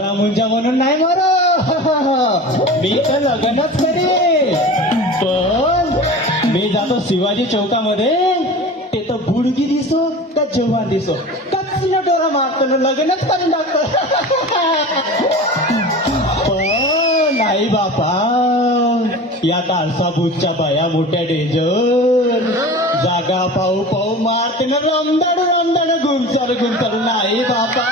मुंजा म्हणून नाही मरो मी तर लग्नच करी पण मी जातो शिवाजी चौकामध्ये ते तर बुडगी दिसो का जवान दिसो कचना डोरा मारतो ना लग्नच करून टाकतो पण नाही बापा या कालसा बुजच्या बाया मोठ्या डेंजर जागा पाहू पाहू मारते ना रमदाड गुमचाल नाही बापा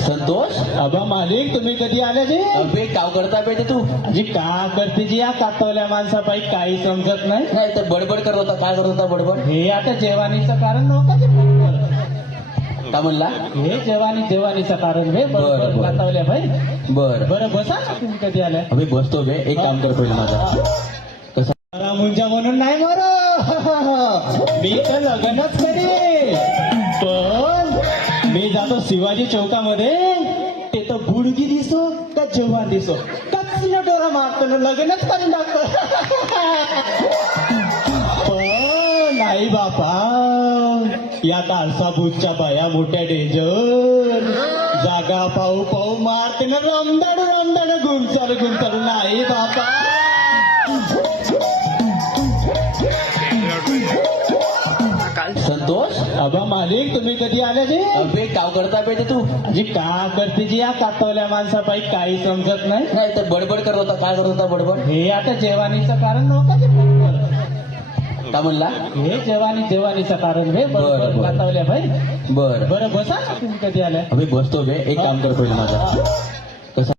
संतोष अबा मालिक तुम्ही कधी आले जे अबे काव करता बेटे तू जी का करते जी या कातवल्या माणसापाई काही समजत नाही नाही तर बडबड करत होता. काय करत होता बडबड? हे आता जेवानीचं कारण नव्हतं ते बरोबर. का म्हणला? हे जेवानीचं कारण हे बरं, बरोबर बरं. कातवल्या भाई बर बरं बसा ना तुम्ही कधी आल्या अबे बसतो बे. एक काम कर पहिले माझा कसं मुंजा म्हणून नाही मरो मी तर लग्नच करी पण मी जातो शिवाजी चौकामध्ये ते तर बुडगी दिसो का जवान दिसो कचना डोरा मारतो ना लग्नच करून टाकतो पण नाही बापा या कालसा बुजच्या बाया मोठ्या डेंजर जागा पाहू पाहू मारते ना रमदाड गुमचाल नाही बापा संतोष अबा मालिक तुम्ही कधी आले जे अबे काव करता बेटे तू जी का करते जी या कातवल्या माणसापाई काही समजत नाही नाही तर बडबड करत होता. काय करत होता बडबड? हे आता जेवानीचं कारण नव्हतं ते बरोबर. का म्हणला? हे जेवानीचं कारण हे बरं, बरोबर बरं. कातवल्या भाई बर बरं बसा ना तुम्ही कधी आल्या अबे बसतो बे. एक काम कर पहिले माझा